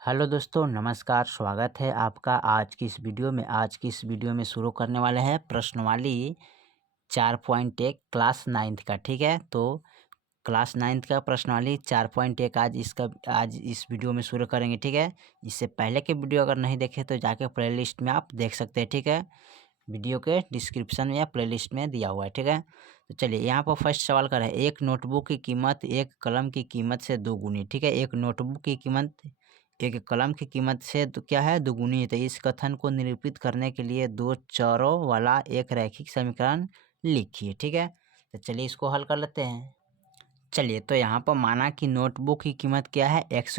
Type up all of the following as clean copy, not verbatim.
Hello दोस्तों, नमस्कार। स्वागत है आपका आज की इस वीडियो में। शुरू करने वाले हैं प्रश्नवाली 4.1 क्लास 9th का। ठीक है, तो क्लास 9th का प्रश्नवाली 4.1 आज इस वीडियो में शुरू करेंगे। ठीक है, इससे पहले के वीडियो अगर नहीं देखे तो जाके प्लेलिस्ट में आप देख सकते हैं। ठीक है, वीडियो के डिस्क्रिप्शन में या प्लेलिस्ट में दिया हुआ है। ठीक है, तो चलिए यहाँ पर फर्स्ट सवाल कर रहे हैं, एक नोटबुक की कीमत एक कलम की कीमत से दोगुनी। ठीक है, एक नोटबुक की कीमत एक कलम की कीमत से क्या है, दोगुनी है। तो इस कथन को निरूपित करने के लिए दो चरों वाला एक रैखिक समीकरण लिखिए। ठीक है, तो चलिए इसको हल कर लेते हैं। चलिए, तो यहाँ पर माना कि नोटबुक की कीमत क्या है, ₹X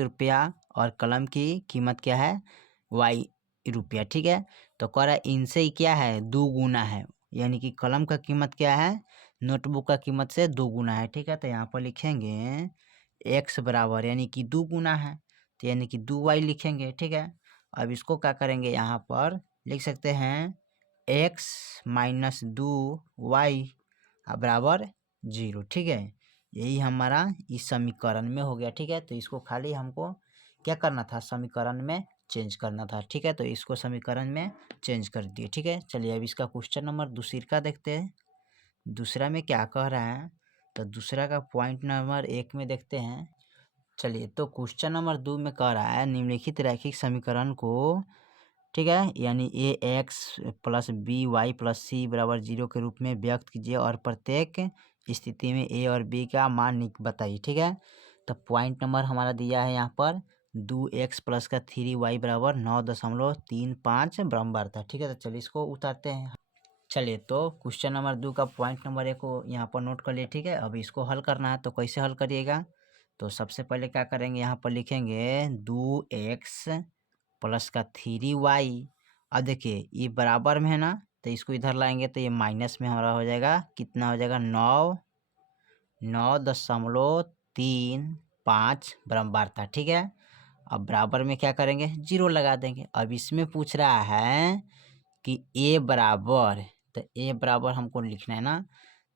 और कलम की कीमत क्या है, Y रुपया। ठीक है, तो कह रहा है इनसे ही क्या है, दो गुना है, यानी कि कलम का कीमत क्या है, नोटबुक का कीमत से दो गुना है। ठीक है, तो यहाँ पर लिखेंगे X बराबर यानी कि दो गुना है, तो यानी कि 2Y लिखेंगे। ठीक है, अब इसको क्या करेंगे, यहाँ पर लिख सकते हैं X माइनस 2Y बराबर 0। ठीक है, यही हमारा इस समीकरण में हो गया। ठीक है, तो इसको खाली हमको क्या करना था, समीकरण में चेंज करना था। ठीक है, तो इसको समीकरण में चेंज कर दिए। ठीक है, चलिए अब इसका क्वेश्चन नंबर दूसरी का देखते हैं। दूसरा में क्या कह रहा है, तो दूसरा का पॉइंट नंबर 1 में देखते हैं। चलिए, तो क्वेश्चन नंबर 2 में कह रहा है निम्नलिखित रैखिक समीकरण को, ठीक है, यानी ax plus B Y plus C बराबर 0 के रूप में व्यक्त कीजिए और प्रत्येक स्थिति में a और b का मान बताइए। ठीक है, तो पॉइंट नंबर हमारा दिया है यहाँ पर 2x प्लस का 3y बराबर 9.35 बराबर था। ठीक है, तो चलिए इसको उतारते हैं। चलिए, तो क्वेश्चन नंबर 2 का पॉइंट नंबर 1 को यहाँ पर नोट कर लिए। ठीक है, अब इसको हल करना है, तो कैसे हल करिएगा, तो सबसे पहले क्या करेंगे, यहाँ पर लिखेंगे 2x प्लस का 3y। अब देखिए ये बराबर में है ना, तो इसको इधर लाएंगे तो ये माइनस में हमारा हो जाएगा, कितना हो जाएगा, 9.35 बराबर था। ठीक है, अब बराबर में क्या करेंगे, 0 लगा देंगे। अब इसमें पूछ रहा है कि a बराबर, तो a बराबर हमको लिखना है ना,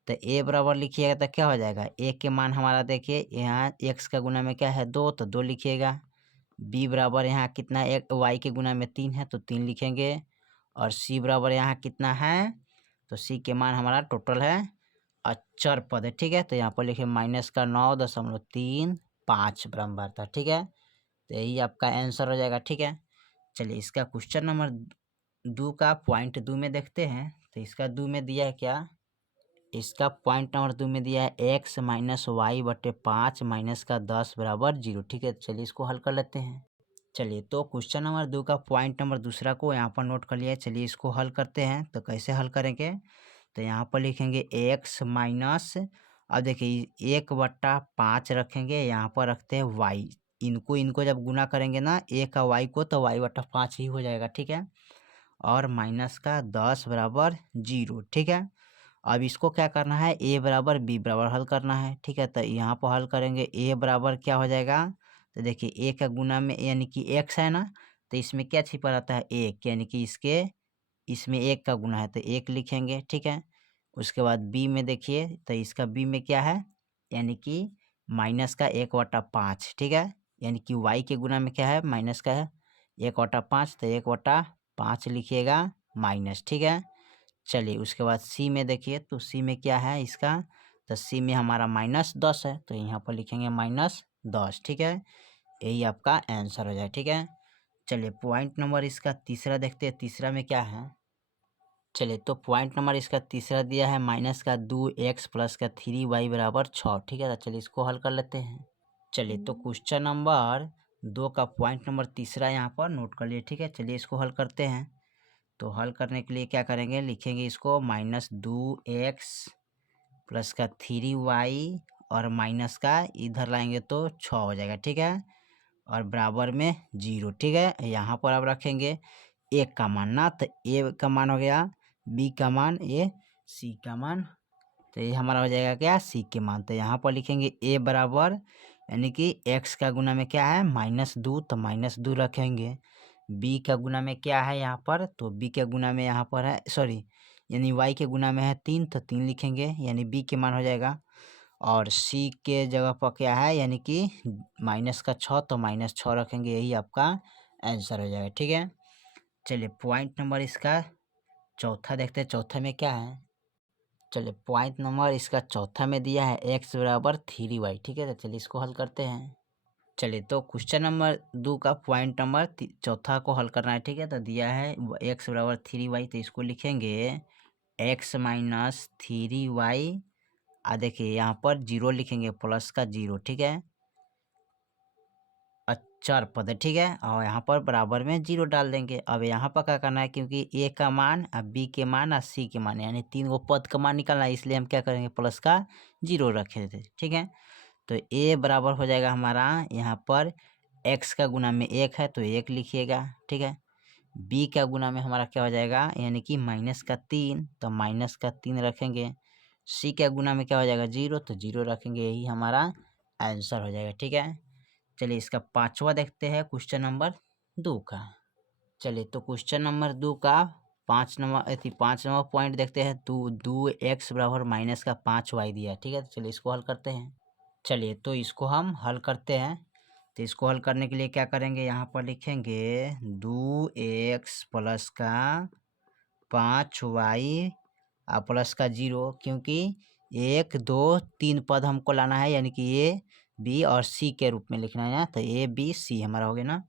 तो a बराबर लिखिएगा तो क्या हो जाएगा, a के मान हमारा देखिए यहाँ x का गुना में क्या है 2, तो 2 लिखिएगा। b बराबर यहाँ कितना, एक y के गुना में 3 है तो 3 लिखेंगे। और c बराबर यहाँ कितना है, तो c के मान हमारा टोटल है अचर पद है। ठीक है, तो यहाँ पर लिखे माइनस का 9.35 बराबर था। ठीक है, तो यही आपका आंसर हो जाएगा। ठीक है, चलिए इसका क्वेश्चन नंबर 2 का पॉइंट 2 में देखते हैं। तो इसका 2 में दिया है क्या, इसका पॉइंट नंबर 2 में दिया है x माइनस वाई बटे 5 माइनस का 10 बराबर 0। ठीक है, चलिए इसको हल कर लेते हैं। चलिए, तो क्वेश्चन नंबर 2 का पॉइंट नंबर दूसरा को यहाँ पर नोट कर लिया है। चलिए इसको हल करते हैं, तो कैसे हल करेंगे, तो यहाँ पर लिखेंगे x माइनस, अब देखिए 1/5 रखेंगे, यहाँ पर रखते हैं y। इनको इनको जब गुना करेंगे ना a का y को, तो y/5 ही हो जाएगा। ठीक है, और माइनस का 10 बराबर 0। ठीक है, अब इसको क्या करना है, a बराबर b बराबर हल करना है। ठीक है, तो यहाँ पर हल करेंगे, a बराबर क्या हो जाएगा, तो देखिए a का गुना में यानी कि x है ना, तो इसमें क्या छिपा रहता है 1, यानी कि इसमें 1 का गुना है तो 1 लिखेंगे। ठीक है, उसके बाद b में देखिए, तो इसका b में क्या है, यानी कि माइनस का 1/5। ठीक है, यानी कि y के गुना में क्या है, माइनस का है 1/5, तो 1/5 लिखिएगा माइनस। ठीक है, चलिए उसके बाद सी में देखिए, तो सी में क्या है इसका, तो सी में हमारा -10 है, तो यहाँ पर लिखेंगे -10। ठीक है, यही आपका आंसर हो जाए। ठीक है, चलिए पॉइंट नंबर इसका तीसरा देखते हैं, तीसरा में क्या है। चलिए, तो पॉइंट नंबर इसका तीसरा दिया है माइनस का 2x प्लस का 3y बराबर 6। ठीक है, तो चलिए इसको हल कर लेते हैं। चलिए, तो क्वेश्चन नंबर 2 का पॉइंट नंबर तीसरा यहाँ पर नोट कर लिए। ठीक है, चलिए इसको हल करते हैं। तो हल करने के लिए क्या करेंगे, लिखेंगे इसको -2x प्लस का 3y और माइनस का इधर लाएंगे तो 6 हो जाएगा। ठीक है, और बराबर में 0। ठीक है, यहाँ पर अब रखेंगे a का मान ना, तो a का मान हो गया, b का मान, ये c का मान, तो ये हमारा हो जाएगा क्या, c के मान। तो यहाँ पर लिखेंगे a बराबर, यानी कि x का गुना में क्या है -2, तो -2 रखेंगे। b का गुना में क्या है यहाँ पर, तो b के गुना में यहाँ पर है, सॉरी, यानी y के गुना में है 3, तो 3 लिखेंगे, यानी b के मान हो जाएगा। और सी के जगह पर क्या है, यानी कि -6, तो -6 रखेंगे, यही आपका आंसर हो जाएगा। ठीक है, चलिए पॉइंट नंबर इसका चौथा देखते हैं, चौथा में क्या है। चलिए पॉइंट नंबर इसका चौथा में दिया है x बराबर 3y। ठीक है, तो चलिए इसको हल करते हैं। चलिए तो क्वेश्चन नंबर 2 का पॉइंट नंबर चौथा को हल करना है। ठीक है, तो दिया है x बराबर 3y, तो इसको लिखेंगे x माइनस 3y। देखिए यहाँ पर 0 लिखेंगे, प्लस का 0। ठीक है, अचर पद है। ठीक है, और यहाँ पर बराबर में 0 डाल देंगे। अब यहाँ पर क्या करना है, क्योंकि a का मान, b के मान और c के मान, यानी 3 गो पद का मान निकालना है, इसलिए हम क्या करेंगे, प्लस का 0 रखे थे। ठीक है, तो a बराबर हो जाएगा हमारा, यहाँ पर x का गुना में 1 है तो 1 लिखिएगा। ठीक है, b का गुना में हमारा क्या हो जाएगा, यानी कि -3, तो -3 रखेंगे। c का गुना में क्या हो जाएगा, 0, तो 0 रखेंगे, यही हमारा आंसर हो जाएगा। ठीक है, चलिए इसका पांचवा देखते हैं, क्वेश्चन नंबर 2 का। चलिए तो क्वेश्चन नंबर 2 का 5 नंबर पॉइंट देखते हैं। 2x बराबर -5y दिया है। ठीक है, तो चलिए इसको हल करते हैं। चलिए तो इसको हम हल करते हैं। तो इसको हल करने के लिए क्या करेंगे, यहाँ पर लिखेंगे 2x प्लस का 5y प्लस का 0, क्योंकि 1 2 3 पद हमको लाना है, यानी कि ए बी और सी के रूप में लिखना है ना, तो ए बी सी हमारा हो गया ना।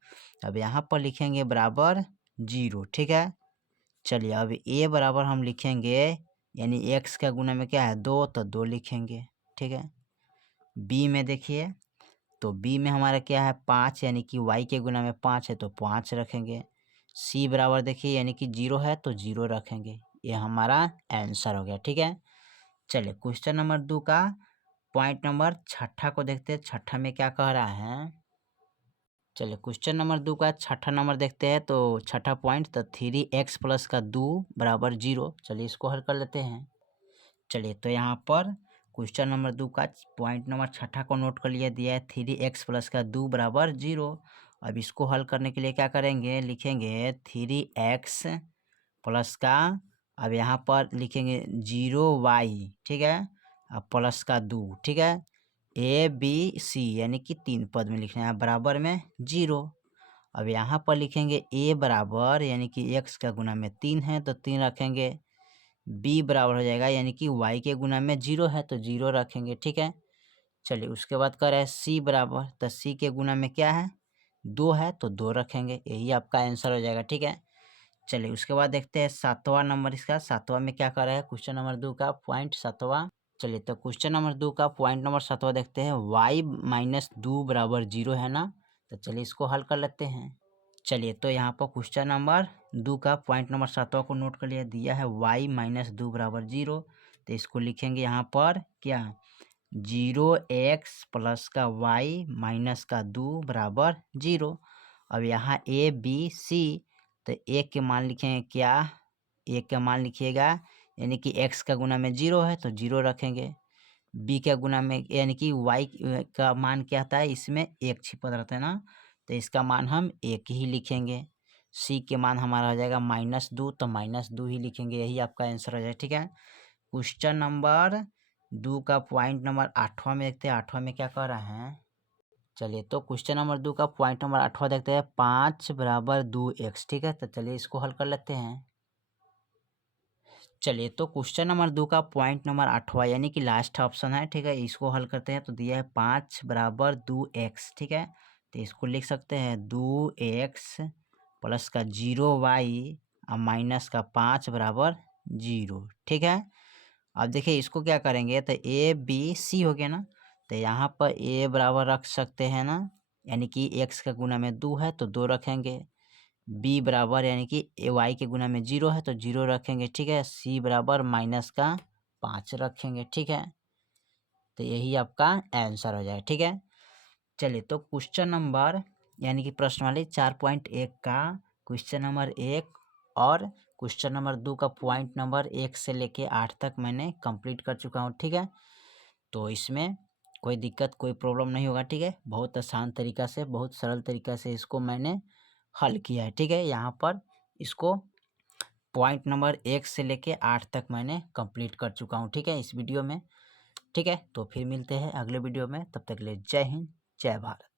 अब यहाँ पर लिखेंगे बराबर 0। ठीक है, चलिए अब ए बराबर हम लिखेंगे, यानी x का गुना में क्या है, 2, तो 2 लिखेंगे। ठीक है, बी में देखिए, तो बी में हमारा क्या है, 5, यानी कि y के गुना में 5 है तो 5 रखेंगे। सी बराबर देखिए, यानी कि 0 है तो 0 रखेंगे, ये हमारा आंसर हो गया। ठीक है, चलिए क्वेश्चन नंबर 2 का पॉइंट नंबर छठा को देखते हैं, छठा में क्या कह रहा है। चलिए क्वेश्चन नंबर 2 का छठा नंबर देखते हैं, तो छठा पॉइंट, तो 3x प्लस का 2 बराबर 0। चलिए इसको हल कर लेते हैं। चलिए तो यहाँ पर क्वेश्चन नंबर 2 का पॉइंट नंबर छठा को नोट कर लिया, दिया है 3x प्लस का 2 बराबर 0। अब इसको हल करने के लिए क्या करेंगे, लिखेंगे 3x प्लस का, अब यहाँ पर लिखेंगे 0y। ठीक है, अब प्लस का 2। ठीक है, ए बी सी, यानी कि 3 पद में लिखना है, बराबर में 0। अब यहाँ पर लिखेंगे a बराबर, यानी कि x का गुना में 3 है तो 3 रखेंगे। b बराबर हो जाएगा, यानी कि y के गुना में 0 है तो 0 रखेंगे। ठीक है, चलिए उसके बाद कर रहे हैं c बराबर, तो c के गुना में क्या है, 2 है तो 2 रखेंगे, यही आपका आंसर हो जाएगा। ठीक है, चलिए उसके बाद देखते हैं सातवां नंबर इसका। सातवां में क्या कर रहा है, क्वेश्चन नंबर 2 का पॉइंट सातवां। चलिए तो क्वेश्चन नंबर 2 का पॉइंट नंबर सातवां देखते हैं। y माइनस 2 बराबर 0 है ना, तो चलिए इसको हल कर लेते हैं। चलिए तो यहाँ पर क्वेश्चन नंबर 2 का पॉइंट नंबर सातवां को नोट कर लिया, दिया है y माइनस 2 बराबर 0। तो इसको लिखेंगे यहाँ पर क्या, 0x प्लस का y माइनस का 2 बराबर 0। अब यहाँ a b c, तो a के मान लिखेंगे क्या, a का मान लिखिएगा, यानी कि x का गुना में 0 है तो 0 रखेंगे। b का गुना में, यानी कि y का मान क्या आता है, इसमें 1 छिपा रहता है ना, तो इसका मान हम 1 ही लिखेंगे। c के मान हमारा हो जाएगा -2, तो -2 ही लिखेंगे, यही आपका आंसर हो जाएगा। ठीक है, क्वेश्चन नंबर 2 का पॉइंट नंबर 8वां में देखते हैं, 8वां में क्या कह रहा है। चलिए तो क्वेश्चन नंबर 2 का पॉइंट नंबर 8वां देखते हैं, 5 बराबर 2x। ठीक है, तो चलिए इसको हल कर लेते हैं। चलिए तो क्वेश्चन नंबर 2 का पॉइंट नंबर 8वां, यानी कि लास्ट ऑप्शन है। ठीक है, इसको हल करते हैं, तो दिया है 5 बराबर 2x। ठीक है, तो इसको लिख सकते हैं 2x प्लस का 0y और माइनस का 5 बराबर 0। ठीक है, अब देखिए इसको क्या करेंगे, तो a b c हो गया ना, तो यहाँ पर a बराबर रख सकते हैं ना, यानी कि x का गुना में 2 है तो 2 रखेंगे। b बराबर, यानी कि y के गुना में 0 है तो 0 रखेंगे। ठीक है, c बराबर माइनस का 5 रखेंगे। ठीक है, तो यही आपका आंसर हो जाएगा। ठीक है, चलिए तो क्वेश्चन नंबर, यानी कि प्रश्नावली 4.1 का क्वेश्चन नंबर 1 और क्वेश्चन नंबर 2 का पॉइंट नंबर 1 से लेके 8 तक मैंने कंप्लीट कर चुका हूँ। ठीक है, तो इसमें कोई दिक्कत कोई प्रॉब्लम नहीं होगा। ठीक है, बहुत आसान तरीका से, बहुत सरल तरीका से इसको मैंने हल किया है। ठीक है, यहाँ पर इसको पॉइंट नंबर 1 से लेके 8 तक मैंने कंप्लीट कर चुका हूँ। ठीक है, इस वीडियो में ठीक है, तो फिर मिलते हैं अगले वीडियो में, तब तक के लिए जय हिंद, जय भारत।